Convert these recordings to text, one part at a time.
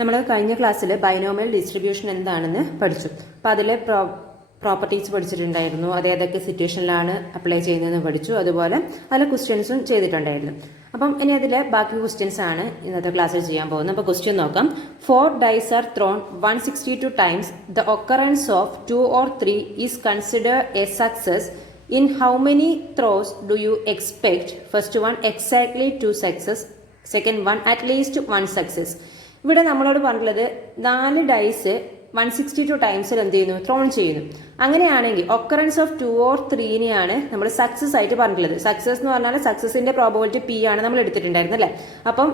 നമ്മൾ കഴിഞ്ഞ ക്ലാസ്സിൽ ബൈനോമിയൽ ഡിസ്ട്രിബ്യൂഷൻ എന്താണെന്ന് പഠിച്ചു. അപ്പോൾ അതിലെ പ്രോപ്പർട്ടീസ് പഠിച്ചിട്ടുണ്ടായിരുന്നു, അത് ഏതൊക്കെ സിറ്റുവേഷനിലാണ് അപ്ലൈ ചെയ്യുന്നതെന്ന് പഠിച്ചു. അതുപോലെ അതിലെ ക്വസ്റ്റ്യൻസും ചെയ്തിട്ടുണ്ടായിരുന്നു. അപ്പം ഇനി അതിലെ ബാക്കി ക്വസ്റ്റ്യൻസ് ആണ് ഇന്നത്തെ ക്ലാസ്സിൽ ചെയ്യാൻ പോകുന്നത്. അപ്പോൾ ക്വസ്റ്റ്യൻ നോക്കാം. 4 dice are thrown 162 times. The occurrence of 2 or 3 is considered a success. In how many throws do you expect? First one, exactly 2 success. Second one, at least 1 success. ഇവിടെ നമ്മളോട് പറഞ്ഞിട്ടുള്ളത് 4 ഡൈസ് 162 ടൈംസിൽ എന്ത് ചെയ്യുന്നു, ത്രോൺ ചെയ്യുന്നു. അങ്ങനെയാണെങ്കിൽ occurrence of 2 or 3നെയാണ് നമ്മൾ success ആയിട്ട് പറഞ്ഞിട്ടുള്ളത്. സക്സസ് എന്ന് പറഞ്ഞാൽ സക്സസിന്റെ പ്രോബബിലിറ്റി പി ആണ് നമ്മൾ എടുത്തിട്ടുണ്ടായിരുന്നത് അല്ലേ. അപ്പം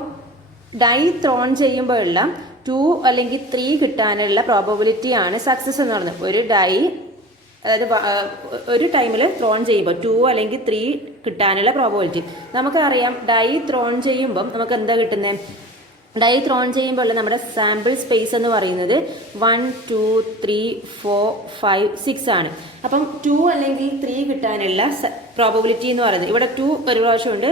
ഡൈ ത്രോൺ ചെയ്യുമ്പോഴുള്ള 2 അല്ലെങ്കിൽ 3 കിട്ടാനുള്ള പ്രോബബിലിറ്റി ആണ് സക്സസ് എന്ന് പറയുന്നത്. ഒരു ഡൈ അതായത് ഒരു ടൈമിൽ ത്രോൺ ചെയ്യുമ്പോൾ 2 അല്ലെങ്കിൽ 3 കിട്ടാനുള്ള പ്രോബബിലിറ്റി നമുക്കറിയാം. ഡൈ ത്രോൺ ചെയ്യുമ്പം നമുക്ക് എന്താ കിട്ടുന്നത്? ഡൈ ത്രോൺ ചെയ്യുമ്പോൾ നമ്മുടെ സാമ്പിൾ സ്പേസ് എന്ന് പറയുന്നത് 1 2 3 4 5 6 ആണ്. അപ്പം 2 അല്ലെങ്കിൽ 3 കിട്ടാനുള്ള പ്രോബബിലിറ്റി എന്ന് പറയുന്നത് ഇവിടെ 2 ഒരു പ്രാവശ്യമുണ്ട്,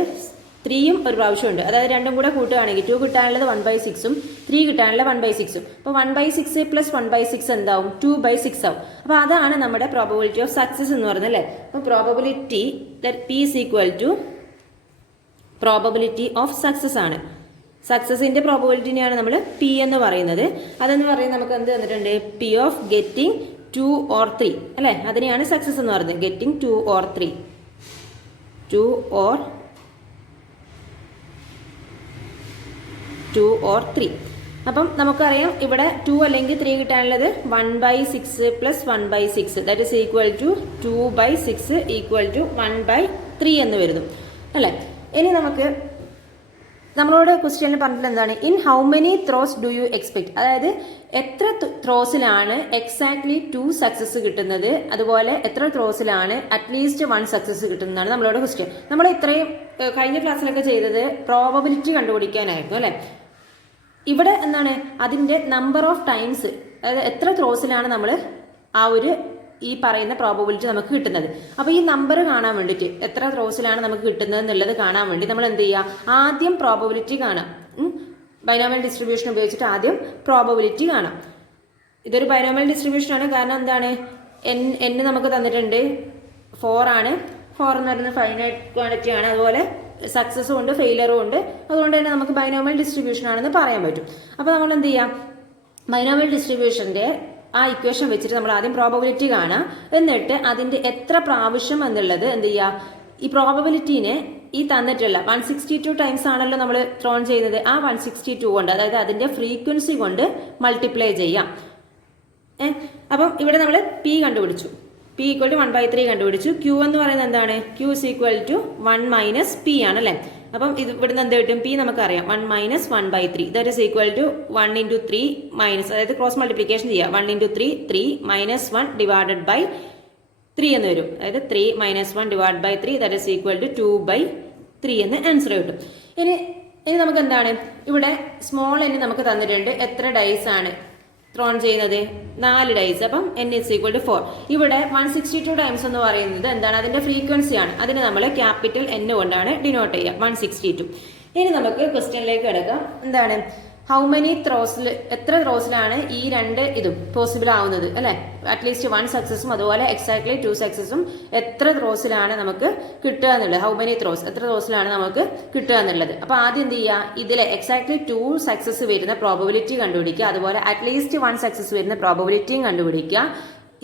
3യും ഒരു പ്രാവശ്യമുണ്ട്. അതായത് രണ്ടും കൂടെ കൂട്ടുകയാണെങ്കിൽ 2 കിട്ടാനുള്ളത് 1/6ഉം 3 കിട്ടാനുള്ള 1/6ഉം. അപ്പോൾ 1/6 പ്ലസ് 1/6 എന്താവും? 2/6 ആവും. അപ്പോൾ അതാണ് നമ്മുടെ പ്രോബബിലിറ്റി ഓഫ് സക്സസ് എന്ന് പറയുന്നത് അല്ലേ. അപ്പോൾ probability P is equal to probability of success ആണ്. സക്സസിന്റെ പ്രോബബിലിറ്റിനെയാണ് നമ്മൾ പി എന്ന് പറയുന്നത്. അതെന്ന് പറയുന്നത് നമുക്ക് എന്ത് തന്നിട്ടുണ്ട്? പി ഓഫ് ഗെറ്റിംഗ് 2 or 3 അല്ലെ, അതിനെയാണ് സക്സസ് എന്ന് പറയുന്നത്. ഗെറ്റിംഗ് 2 or 3 അപ്പം നമുക്കറിയാം ഇവിടെ 2 അല്ലെങ്കിൽ 3 കിട്ടാനുള്ളത് 1/6 plus 1/6 that is equal to 2/6 equal to 1/3 എന്ന് വരുന്നു അല്ലെ. ഇനി നമുക്ക് നമ്മളോട് ക്വസ്റ്റ്യനിൽ പറഞ്ഞിട്ട് എന്താണ്? In how many throws do you expect, അതായത് എത്ര ത്രോസിലാണ് എക്സാക്ട്ലി 2 സക്സസ് കിട്ടുന്നത്, അതുപോലെ എത്ര ത്രോസിലാണ് അറ്റ്ലീസ്റ്റ് 1 സക്സസ് കിട്ടുന്നതാണ് നമ്മളോട് ക്വസ്റ്റ്യൻ. നമ്മൾ ഇത്രയും കഴിഞ്ഞ ക്ലാസ്സിലൊക്കെ ചെയ്തത് പ്രോബബിലിറ്റി കണ്ടുപിടിക്കാനായിരുന്നു അല്ലെ. ഇവിടെ എന്താണ്? അതിന്റെ നമ്പർ ഓഫ് ടൈംസ്, അതായത് എത്ര ത്രോസിലാണ് നമ്മൾ ആ ഒരു ഈ പറയുന്ന പ്രോബബിലിറ്റി നമുക്ക് കിട്ടുന്നത്. അപ്പോൾ ഈ നമ്പർ കാണാൻ വേണ്ടിയിട്ട് എത്ര ത്രോസിലാണ് നമുക്ക് കിട്ടുന്നത് എന്നുള്ളത് കാണാൻ വേണ്ടി നമ്മൾ എന്ത് ചെയ്യുക? ആദ്യം പ്രോബബിലിറ്റി കാണാം. ബൈനോമിയൽ ഡിസ്ട്രിബ്യൂഷൻ ഉപയോഗിച്ചിട്ട് ആദ്യം പ്രോബബിലിറ്റി കാണാം. ഇതൊരു ബൈനോമിയൽ ഡിസ്ട്രിബ്യൂഷൻ ആണ്. കാരണം എന്താണ്? എൻ നമുക്ക് തന്നിട്ടുണ്ട് 4 ആണ്. 4 എന്ന് പറയുന്നത് ഫൈനൈറ്റ് ക്വാണ്ടിറ്റി ആണ്. അതുപോലെ സക്സസും ഉണ്ട് ഫെയിലറും ഉണ്ട്. അതുകൊണ്ട് തന്നെ നമുക്ക് ബൈനോമിയൽ ഡിസ്ട്രിബ്യൂഷൻ ആണെന്ന് പറയാൻ പറ്റും. അപ്പോൾ നമ്മൾ എന്ത് ചെയ്യാം? ബൈനോമിയൽ ഡിസ്ട്രിബ്യൂഷന്റെ ആ ഇക്വേഷൻ വെച്ചിട്ട് നമ്മൾ ആദ്യം പ്രോബബിലിറ്റി കാണാം. എന്നിട്ട് അതിന്റെ എത്ര പ്രാവശ്യം എന്നുള്ളത് എന്ത് ചെയ്യുക? ഈ പ്രോബബിലിറ്റീനെ ഈ തന്നിട്ടുള്ള 162 ടൈംസ് ആണല്ലോ നമ്മൾ ത്രോൺ ചെയ്യുന്നത്. ആ 162 കൊണ്ട്, അതായത് അതിന്റെ ഫ്രീക്വൻസി കൊണ്ട് മൾട്ടിപ്ലൈ ചെയ്യാം. അപ്പം ഇവിടെ നമ്മൾ പി കണ്ടുപിടിച്ചു. പി ഈക്വൽ ടു 1/3 കണ്ടുപിടിച്ചു. ക്യൂ എന്ന് പറയുന്നത് എന്താണ്? Q is equal to 1 - P ആണ് അല്ലേ. അപ്പം ഇത് ഇവിടുന്ന് എന്ത് കിട്ടും? പി നമുക്കറിയാം 1 - 1/3 that is equal to 1 × 3 minus, അതായത് ക്രോസ് മൾട്ടിപ്ലിക്കേഷൻ ചെയ്യാം. 1 × 3 3 - 1 ഡിവൈഡഡ് ബൈ 3 എന്ന് വരും. അതായത് 3 - 1 divide by 3 that is equal to 2/3 എന്ന് ആൻസർ കിട്ടും. ഇനി നമുക്ക് എന്താണ്? ഇവിടെ സ്മോൾ n നമുക്ക് തന്നിട്ടുണ്ട്. എത്ര ഡൈസ് ആണ് ത്രോൺ ചെയ്യുന്നത്? 4 ഡൈസ്. അപ്പം n is equal to 4. ഇവിടെ 162 ടൈംസ് എന്ന് പറയുന്നത് എന്താണ്? അതിന്റെ ഫ്രീക്വൻസി ആണ്. അതിന് നമ്മൾ ക്യാപിറ്റൽ n കൊണ്ടാണ് ഡിനോട്ട് ചെയ്യുക, 162. ഇനി നമുക്ക് ക്വസ്റ്റ്യനിലേക്ക് കിടക്കാം. എന്താണ്? ഹൗ മെനി ത്രോസിൽ, എത്ര ത്രോസിലാണ് ഈ രണ്ട് ഇതും പോസിബിൾ ആവുന്നത് അല്ലെ. അറ്റ്ലീസ്റ്റ് 1 സക്സസും അതുപോലെ എക്സാക്ട്ലി 2 സക്സസും എത്ര ത്രോസിലാണ് നമുക്ക് കിട്ടുക എന്നുള്ളത്. ഹൗ മെനി ത്രോസ്, എത്ര ത്രോസിലാണ് നമുക്ക് കിട്ടുക എന്നുള്ളത്. അപ്പൊ ആദ്യം എന്ത് ചെയ്യുക? ഇതിലെ എക്സാക്ട്ലി 2 സക്സസ് വരുന്ന പ്രോബബിലിറ്റി കണ്ടുപിടിക്കുക. അതുപോലെ അറ്റ്ലീസ്റ്റ് 1 സക്സസ് വരുന്ന പ്രോബബിലിറ്റിയും കണ്ടുപിടിക്കുക.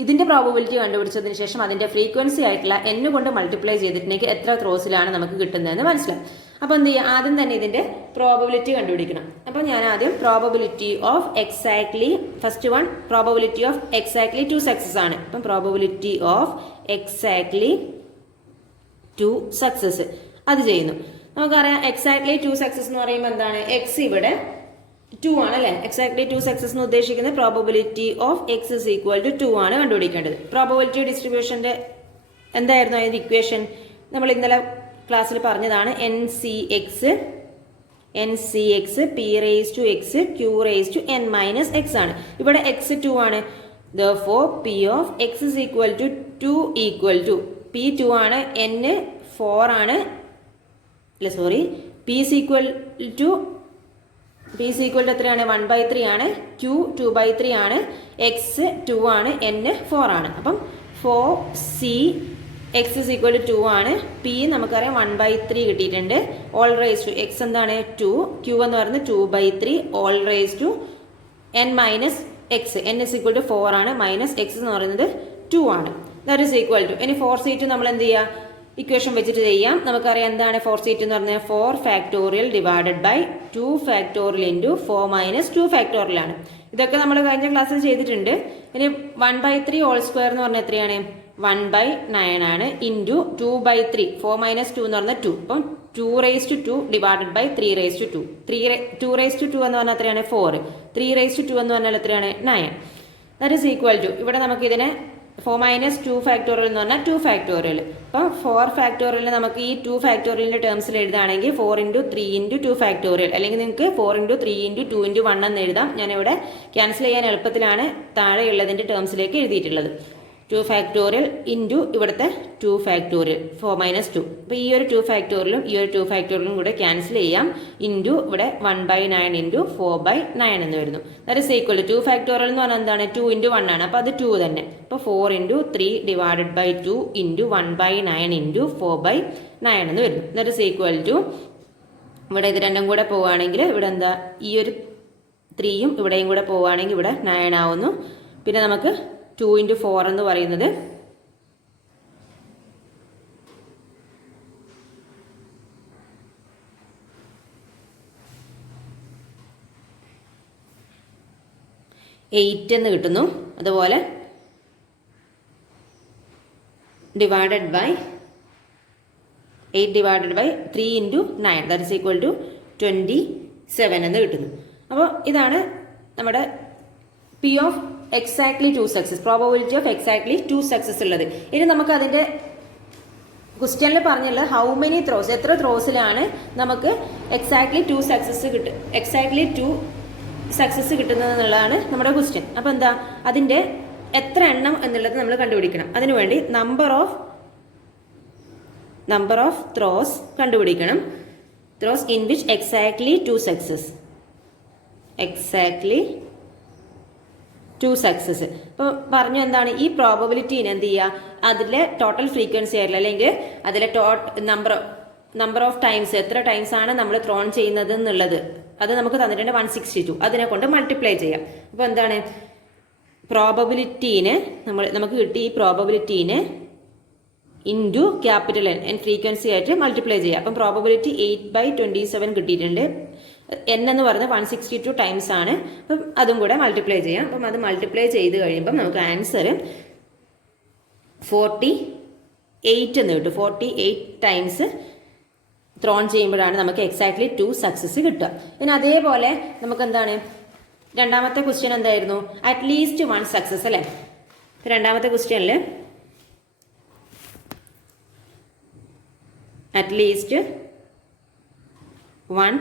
ഇതിന്റെ പ്രോബബിലിറ്റി കണ്ടുപിടിച്ചതിന് ശേഷം അതിന്റെ ഫ്രീക്വൻസി ആയിട്ടുള്ള n കൊണ്ട് മൾട്ടിപ്ലൈ ചെയ്തിട്ടുണ്ടെങ്കിൽ എത്ര ത്രോസിലാണ് നമുക്ക് കിട്ടുന്നതെന്ന് മനസ്സിലാവും. അപ്പൊ എന്ത് ചെയ്യുക? ആദ്യം തന്നെ ഇതിന്റെ പ്രോബബിലിറ്റി കണ്ടുപിടിക്കണം. അപ്പൊ ഞാൻ ആദ്യം probability of exactly, first one probability of exactly 2 success ആണ്. അപ്പം പ്രോബബിലിറ്റി ഓഫ് എക്സാക്ട്ലി 2 സക്സസ് അത് ചെയ്യുന്നു. നമുക്കറിയാം എക്സാക്ട്ലി 2 സക്സസ് എന്ന് പറയുമ്പോൾ എന്താണ്? എക്സ് ഇവിടെ 2 ആണ് അല്ലെ. എക്സാക്ട്ലി 2 സക്സസ് എന്ന് ഉദ്ദേശിക്കുന്നത് probability of X is equal to 2 ആണ് കണ്ടുപിടിക്കേണ്ടത്. പ്രോബബിലിറ്റി ഡിസ്ട്രിബ്യൂഷന്റെ എന്തായിരുന്നു അതിന്റെ ഇക്വേഷൻ? നമ്മൾ ഇന്നലെ ക്ലാസ്സിൽ പറഞ്ഞതാണ്. NCX P raised to x Q raised to n minus x ആണ്. ഇവിടെ x 2 ആണ്. Therefore P of x is equal to 2 equal to P 2 ആണ്, n 4 ആണ്, P is equal to P is equal to എത്രയാണ് 1/3 ആണ്, Q 2/3 ആണ്, X 2 ആണ്, N 4 ആണ്. അപ്പം 4c X is equal to 2 ആണ്. പി നമുക്കറിയാം 1/3 കിട്ടിയിട്ടുണ്ട്. ഓൾ റേസ് ടു എക്സ് എന്താണ് 2, ക്യൂ എന്ന് പറയുന്നത് 2/3 whole raise to N minus X, N is equal to 4 ആണ്, മൈനസ് എക്സ് എന്ന് പറയുന്നത് 2 ആണ്. ദാറ്റ് ഇസ് ഈക്വൽ ടു, ഇനി 4c2 നമ്മൾ എന്ത് ചെയ്യുക, ഇക്വേഷൻ വെച്ചിട്ട് ചെയ്യാം. നമുക്കറിയാം എന്താണ് 4c2 എന്ന് പറഞ്ഞാൽ 4 factorial divided by 2 factorial into 4 minus 2 factorial ആണ്. ഇതൊക്കെ നമ്മൾ കഴിഞ്ഞ ക്ലാസ്സിൽ ചെയ്തിട്ടുണ്ട്. ഇനി 1/3 ഹോൾ സ്ക്വയർ എന്ന് പറഞ്ഞാൽ എത്രയാണ് 1/9 ആണ്, ഇൻറ്റു 2/3 4 മൈനസ് 2 എന്ന് പറഞ്ഞാൽ 2. അപ്പം 2^2 ഡിവൈഡഡ് ബൈ 3^2. 2^2 എന്ന് പറഞ്ഞാൽ എത്രയാണ് 4, 3^2 എന്ന് പറഞ്ഞാൽ എത്രയാണ് 9. ദാറ്റ് ഈസ് ഈക്വൽ ടു, ഇവിടെ നമുക്ക് ഇതിനെ 4 മൈനസ് 2 ഫാക്ടോറിയൽ എന്ന് പറഞ്ഞാൽ 2 ഫാക്ടോറിയൽ. അപ്പം 4 ഫാക്ടോറിയൽ നമുക്ക് ഈ 2 ഫാക്ടോറിയലിന്റെ ടേംസിൽ എഴുതുകയാണെങ്കിൽ 4 × 3 × 2 ഫാക്ടോറിയൽ, അല്ലെങ്കിൽ നിങ്ങൾക്ക് 4 × 3 × 2 × 1 എന്ന് എഴുതാം. ഞാനിവിടെ ക്യാൻസൽ ചെയ്യാൻ എളുപ്പത്തിലാണ് താഴെയുള്ളതിന്റെ ടേംസിലേക്ക് എഴുതിയിട്ടുള്ളത്. 2 ഫാക്ടോറിയൽ ഇൻറ്റു ഇവിടുത്തെ 2 ഫാക്ടോറിയൽ 4 മൈനസ് 2. അപ്പോൾ ഈ ഒരു 2 ഫാക്ടോറിയലും ഈ ഒരു 2 ഫാക്ടോറിയലും കൂടെ ക്യാൻസൽ ചെയ്യാം. ഇൻറ്റു ഇവിടെ 1/9 ഇൻറ്റു 4/9 എന്ന് വരുന്നു. That is equal to 2 factorial എന്ന് പറഞ്ഞാൽ എന്താണ് 2 × 1 ആണ്. അപ്പോൾ അത് 2 തന്നെ. അപ്പോൾ 4 × 3 ഡിവൈഡഡ് ബൈ 2 ഇൻറ്റു 1/9 ഇൻറ്റു 4/9 എന്ന് വരുന്നു. ദാറ്റ് ഇസ് ഈക്വൽ ടു, ഇവിടെ ഇത് രണ്ടും കൂടെ പോവുകയാണെങ്കിൽ ഇവിടെ എന്താ ഈ ഒരു 3യും ഇവിടെയും കൂടെ പോവുകയാണെങ്കിൽ ഇവിടെ 9 ആവുന്നു. പിന്നെ നമുക്ക് 2 × 4 എന്ന് പറയുന്നത് 8 എന്ന് കിട്ടുന്നു. അതുപോലെ divided by 8 divided by 3 × 9 that is equal to 27 എന്ന് കിട്ടുന്നു. അപ്പോൾ ഇതാണ് നമ്മുടെ P of exactly 2 success, probability of exactly 2 success ഉള്ളത്. ഇനി നമുക്ക് അതിൻ്റെ ക്വസ്റ്റ്യനിൽ പറഞ്ഞുള്ളത് ഹൗ മെനി ത്രോസ്, എത്ര ത്രോസിലാണ് നമുക്ക് എക്സാക്ട്ലി 2 സക്സസ് എക്സാക്ട്ലി 2 സക്സസ് കിട്ടുന്നത് എന്നുള്ളതാണ് നമ്മുടെ ക്വസ്റ്റ്യൻ. അപ്പോൾ എന്താ അതിൻ്റെ എത്ര എണ്ണം എന്നുള്ളത് നമ്മൾ കണ്ടുപിടിക്കണം. അതിനുവേണ്ടി നമ്പർ ഓഫ് ത്രോസ് കണ്ടുപിടിക്കണം. Throws in which exactly 2 success, exactly 2 success. ഇപ്പോൾ പറഞ്ഞു എന്താണ് ഈ പ്രോബബിലിറ്റീനെ എന്ത് ചെയ്യുക, അതിലെ ടോട്ടൽ ഫ്രീക്വൻസി ആയിട്ടില്ല, അല്ലെങ്കിൽ അതിലെ നമ്പർ ഓഫ് ടൈംസ്, എത്ര ടൈംസ് ആണ് നമ്മൾ ത്രോൺ ചെയ്യുന്നത് എന്നുള്ളത് അത് നമുക്ക് തന്നിട്ടുണ്ട് 162. അതിനെ കൊണ്ട് മൾട്ടിപ്ലൈ ചെയ്യാം. അപ്പോൾ എന്താണ് പ്രോബബിലിറ്റീനെ നമുക്ക് കിട്ടി, ഈ പ്രോബബിലിറ്റീനെ ഇൻറ്റു ക്യാപിറ്റൽ എൻ ഫ്രീക്വൻസി ആയിട്ട് മൾട്ടിപ്ലൈ ചെയ്യാം. അപ്പം പ്രോബബിലിറ്റി 8/27 കിട്ടിയിട്ടുണ്ട്. എൻ എന്ന് പറയുന്നത് 162 ടൈംസ് ആണ്. അപ്പം അതും കൂടെ മൾട്ടിപ്ലൈ ചെയ്യാം. അപ്പം അത് മൾട്ടിപ്ലൈ ചെയ്ത് കഴിയുമ്പം നമുക്ക് ആൻസർ 48 എന്ന് കിട്ടും. 48 ടൈംസ് ത്രോൺ ചെയ്യുമ്പോഴാണ് നമുക്ക് എക്സാക്ട്ലി 2 സക്സസ് കിട്ടുക. പിന്നെ അതേപോലെ നമുക്ക് എന്താണ് രണ്ടാമത്തെ ക്വസ്റ്റ്യൻ എന്തായിരുന്നു, അറ്റ്ലീസ്റ്റ് 1 സക്സസ് അല്ലേ. രണ്ടാമത്തെ ക്വസ്റ്റ്യനിൽ അറ്റ്ലീസ്റ്റ് 1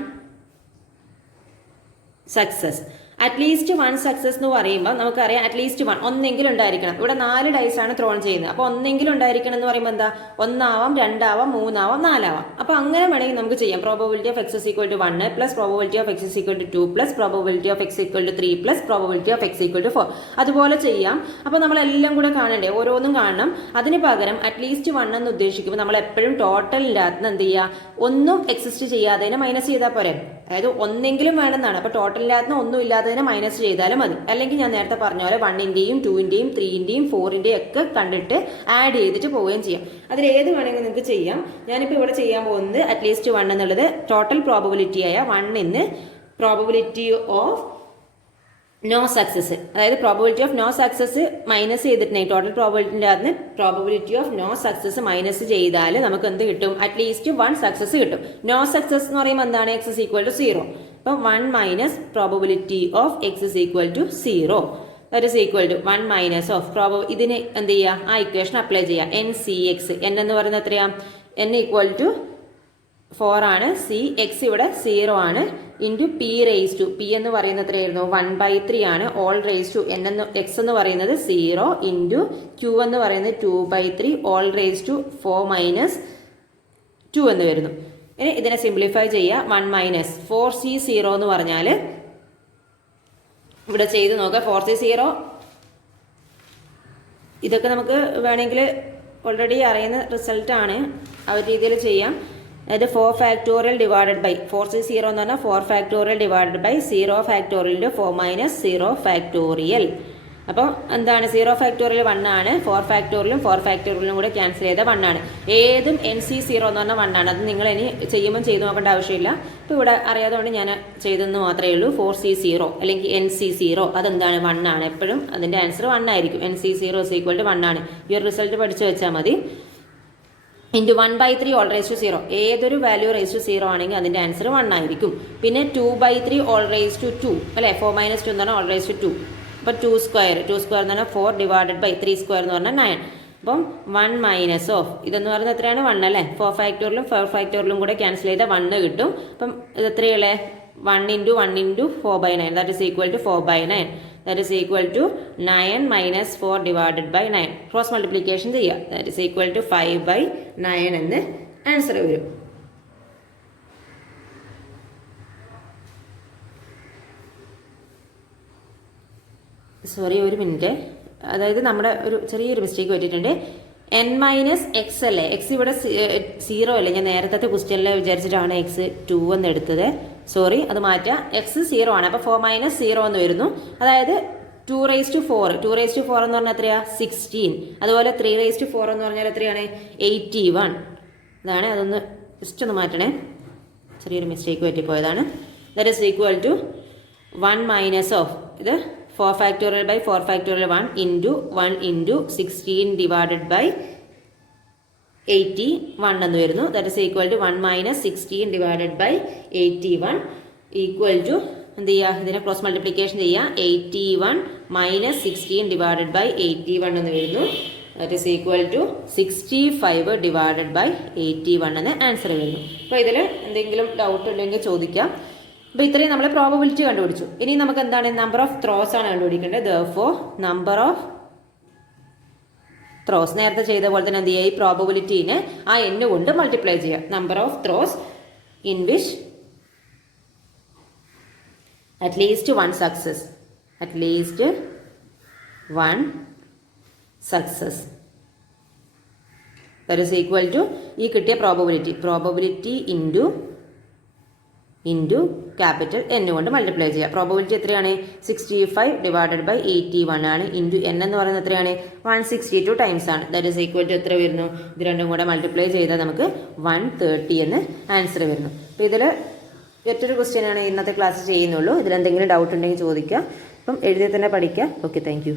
സക്സസ്. അറ്റ്ലീസ്റ്റ് 1 സക്സസ് എന്ന് പറയുമ്പോൾ നമുക്കറിയാം അറ്റ്ലീസ്റ്റ് 1 ഒന്നെങ്കിലും ഉണ്ടായിരിക്കണം. ഇവിടെ 4 ഡൈസ് ആണ് ത്രോൺ ചെയ്യുന്നത്. അപ്പോൾ ഒന്നെങ്കിലും ഉണ്ടായിരിക്കണം എന്ന് പറയുമ്പോൾ എന്താ 1 ആവാം, 2 ആവാം, 3 ആവാം, 4 ആവാം. അപ്പോൾ അങ്ങനെ വേണമെങ്കിൽ നമുക്ക് ചെയ്യാം. Probability of X equal to 1 plus probability of X equal to 2 plus probability of X equal to 3 plus probability of X equal to 4. അതുപോലെ ചെയ്യാം. അപ്പോൾ നമ്മളെല്ലാം കൂടെ കാണണ്ടേ, ഓരോന്നും കാണണം. അതിന് പകരം അറ്റ്ലീസ്റ്റ് 1 എന്ന് ഉദ്ദേശിക്കുമ്പോൾ നമ്മൾ എപ്പോഴും ടോട്ടലിനകത്ത് എന്ത് ചെയ്യുക, ഒന്നും എക്സിസ്റ്റ് ചെയ്യാതെ മൈനസ് ചെയ്താൽ പോരെ. അതായത് ഒന്നെങ്കിലും വേണമെന്നാണ്. അപ്പോൾ ടോട്ടലിനകത്ത് ഒന്നും ഇല്ലാത്തതിനെ മൈനസ് ചെയ്താലും മതി. അല്ലെങ്കിൽ ഞാൻ നേരത്തെ പറഞ്ഞ പോലെ 1-ന്റെയും 2-ന്റെയും 3-ന്റെയും 4-ന്റെയും ഒക്കെ കണ്ടിട്ട് ആഡ് ചെയ്തിട്ട് പോവുകയും ചെയ്യാം. അതിൽ ഏത് വേണമെങ്കിൽ നിങ്ങൾക്ക് ചെയ്യാം. ഞാനിപ്പോൾ ഇവിടെ ചെയ്യാൻ പോകുന്നത് അറ്റ്ലീസ്റ്റ് 1 എന്നുള്ളത് ടോട്ടൽ പ്രോബബിലിറ്റി ആയ 1 പ്രോബബിലിറ്റി ഓഫ് നോ സക്സസ്, അതായത് probability of no success minus ചെയ്തിട്ടുണ്ടെങ്കിൽ ടോട്ടൽ പ്രോബബിലിറ്റിൻ്റെ അകത്ത് probability of no success minus ചെയ്താൽ നമുക്ക് എന്ത് കിട്ടും, അറ്റ്ലീസ്റ്റ് 1 സക്സസ് കിട്ടും. നോ സക്സസ് എന്ന് പറയുമ്പോൾ എന്താണ്, എക്സ് ഇസ് ഈക്വൽ ടു 0. അപ്പം 1 minus probability of X is equal to 0 that is equal to 1 minus of ഇതിന് എന്ത് ചെയ്യുക, ആ ഇക്വേഷൻ അപ്ലൈ ചെയ്യുക. എൻ സി എക്സ്, എൻ എന്ന് പറയുന്നത് എത്രയാ, എൻ ഈക്വൽ ടു 4 ആണ്, സി എക്സ് ഇവിടെ 0 ആണ്, into P raise to, P എന്ന് പറയുന്നത് എത്രയായിരുന്നു 1/3 ആണ്, ഓൾ റേസ് ടു എൻ എന്ന് എക്സ് എന്ന് പറയുന്നത് 0 ഇൻറ്റു ക്യൂ എന്ന് പറയുന്നത് 2/3 ഓൾ റേസ് ടു 4 - 2 എന്ന് വരുന്നു. ഇനി ഇതിനെ സിംപ്ലിഫൈ ചെയ്യുക. 1 മൈനസ് 4C0 എന്ന് പറഞ്ഞാൽ ഇവിടെ ചെയ്ത് നോക്കുക. 4C0 ഇതൊക്കെ നമുക്ക് വേണമെങ്കിൽ ഓൾറെഡി അറിയുന്ന റിസൾട്ടാണ്. ആ ഒരു രീതിയിൽ ചെയ്യാം. അതായത് 4 ഫാക്ടോറിയൽ ഡിവൈഡഡ് ബൈ 4C0 എന്ന് പറഞ്ഞാൽ 4 factorial divided by 0 factorial 4 minus 0 factorial. അപ്പോൾ എന്താണ് 0 ഫാക്ടോറിയൽ 1 ആണ്. 4 ഫാക്ടോറിയലും 4 ഫാക്ടോറിയലും കൂടെ ക്യാൻസൽ ചെയ്ത 1 ആണ്. ഏതും NC0 എന്ന് പറഞ്ഞാൽ 1 ആണ്. അത് നിങ്ങൾ ഇനി ചെയ്യുമ്പോൾ ചെയ്ത് നോക്കേണ്ട ആവശ്യമില്ല. ഇപ്പോൾ ഇവിടെ അറിയാത്തതുകൊണ്ട് ഞാൻ ചെയ്തെന്ന് മാത്രമേ ഉള്ളൂ. 4C0 അല്ലെങ്കിൽ NC0 അതെന്താണ് 1 ആണ്. എപ്പോഴും അതിൻ്റെ ആൻസർ 1 ആയിരിക്കും. NC0 = 1 ആണ്. ഈ ഒരു റിസൾട്ട് പഠിച്ചു വെച്ചാൽ മതി. Into 1/3 whole raise to 0. ഏതൊരു വാല്യൂ റേസ് ടു 0 ആണെങ്കിൽ അതിൻ്റെ ആൻസർ 1 ആയിരിക്കും. പിന്നെ 2/3 ഓൾ റേസ് ടു 2 അല്ലേ. 4 മൈനസ് 2 എന്ന് പറഞ്ഞാൽ ഓൾ റേസ് ടു 2. അപ്പോൾ 2 സ്ക്വയർ എന്ന് പറഞ്ഞാൽ 4 ഡിവൈഡഡ് ബൈ 3 സ്ക്വയർ എന്ന് പറഞ്ഞാൽ 9. അപ്പം 1 മൈനസ് ഓഫ് ഇതെന്ന് പറയുന്നത് എത്രയാണ് 1 അല്ലേ. 4 ഫാക്ടോറിയലും 4 ഫാക്ടോറിയലും കൂടെ ക്യാൻസൽ ചെയ്താൽ 1 കിട്ടും. അപ്പം ഇത് എത്രയുള്ളേ 1 × 1 × 4/9 that is equal to 4/9. That is equal to 9 minus 4 divided by 9. Cross multiplication ചെയ്യുക. ദാറ്റ് ഈസ് ഈക്വൽ ടു 5/9 എന്ന് ആൻസർ വരും. സോറി ഒരു മിനിറ്റ്. അതായത് നമ്മുടെ ഒരു ചെറിയൊരു മിസ്റ്റേക്ക് പറ്റിയിട്ടുണ്ട്. n-x അല്ലേ. എക്സ് ഇവിടെ 0 അല്ലേ. ഞാൻ നേരത്തെ ക്വസ്റ്റ്യനിൽ വിചാരിച്ചിട്ടാണ് x 2 എന്ന് എടുത്തത്. സോറി, അത് മാറ്റാം. x 0 ആണ്. അപ്പോൾ 4 മൈനസ് 0 എന്ന് വരുന്നു. അതായത് 2⁴. 2⁴ എന്ന് പറഞ്ഞാൽ എത്രയാ 16. അതുപോലെ 3⁴ എന്ന് പറഞ്ഞാൽ എത്രയാണ് 81. ഇതാണ്. അതൊന്ന് ജസ്റ്റ് ഒന്ന് മാറ്റണേ. ചെറിയൊരു മിസ്റ്റേക്ക് പറ്റിപ്പോയതാണ്. That is equal to 1 minus of ഇത് 4 factorial by 4 factorial 1 into 1 into 16 divided by 81 എന്ന് വരുന്നു. That is equal to 1 minus 16 divided by 81 equal to എന്ത് ചെയ്യുക, ഇതിനെ ക്രോസ് മൾട്ടിപ്ലിക്കേഷൻ ചെയ്യുക. 81 മൈനസ് 16 ഡിവൈഡഡ് ബൈ 81 എന്ന് വരുന്നു. That is equal to 65 divided by 81 എന്ന് ആൻസർ വരുന്നു. അപ്പോൾ ഇതിൽ എന്തെങ്കിലും ഡൗട്ട് ഉണ്ടെങ്കിൽ ചോദിക്കാം. അപ്പോൾ ഇത്രയും നമ്മൾ പ്രോബബിലിറ്റി കണ്ടുപിടിച്ചു. ഇനി നമുക്ക് എന്താണ് നമ്പർ ഓഫ് ത്രോസ് ആണ് കണ്ടുപിടിക്കേണ്ടത്. ദെർഫോർ നമ്പർ ഓഫ് ത്രോസ് നേരത്തെ ചെയ്ത പോലെ തന്നെ എന്ത് ചെയ്യുക, ഈ പ്രോബബിലിറ്റീനെ ആ n കൊണ്ട് മൾട്ടിപ്ലൈ ചെയ്യുക. Number of throws in which at least one success that is equal to ഈ കിട്ടിയ പ്രോബബിലിറ്റി ഇൻറ്റു ക്യാപിറ്റൽ n കൊണ്ട് മൾട്ടിപ്ലൈ ചെയ്യുക. പ്രോബബിലിറ്റി എത്രയാണ് 65 ഡിവൈഡഡ് ബൈ 81 ആണ്. ഇൻറ്റു n എന്ന് പറയുന്നത് എത്രയാണ് 162 ടൈംസ് ആണ്. ദാറ്റ് ഈസ് ഈക്വൽ ടു എത്ര വരുന്നു, ഇത് രണ്ടും കൂടെ മൾട്ടിപ്ലൈ ചെയ്താൽ നമുക്ക് 130 എന്ന് ആൻസർ വരുന്നു. അപ്പോൾ ഇതിൽ ഒറ്റൊരു ക്വസ്റ്റ്യൻ ആണ് ഇന്നത്തെ ക്ലാസ് ചെയ്യുന്നുള്ളൂ. ഇതിലെന്തെങ്കിലും ഡൗട്ട് ഉണ്ടെങ്കിൽ ചോദിക്കുക. അപ്പം എഴുതി തന്നെ പഠിക്കുക. Okay, thank you.